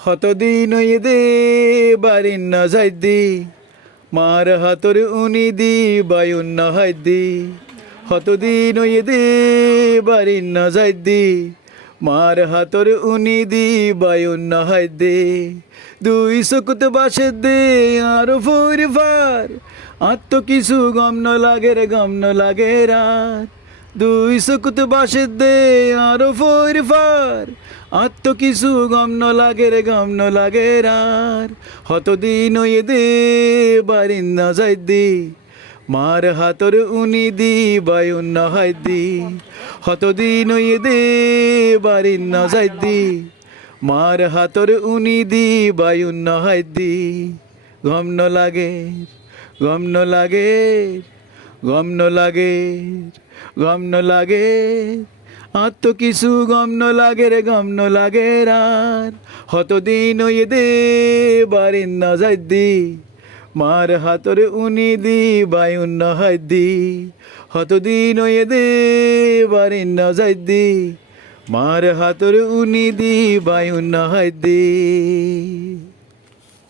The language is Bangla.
হতদিন দে বারিন্ন যাইদি মার হাতর উনি দি বায়ুন্ন হাইদি হতদিন দে বারিন্ন যাইদি মার হাতর উনি দি বায়ুন্ন হাইদি দুই চকুত বাসে দে আর ফুর ফার আত্ম কিছু গম ন লাগে রে গম ন লাগে রাত দুই চকুত বাসে দে আর ফুর ফার আত্ম কিছু গম ন লাগে রে গম ন লাগে রার হতদিন দে বারিন্ন যাইদি মার হাতর উনি দি বায়ুন্ন হাইদি হতদিন দে বারিন্ন যাইদি মার হাতর উনি দি বায়ুন্ন হাইদি গম ন লাগে গম ন লাগে গম ন লাগে গম ন লাগে আত্ম কিছু গম ন লাগে রে গম ন লাগে রার হতদিন দে বারিন্ন যাইদি মার হাতর উনি দি বায়ুন্ন হাইদি হতদিন দে বারিন্ন যাইদি মার হাতর উনি দি বায়ুন্ন হাইদি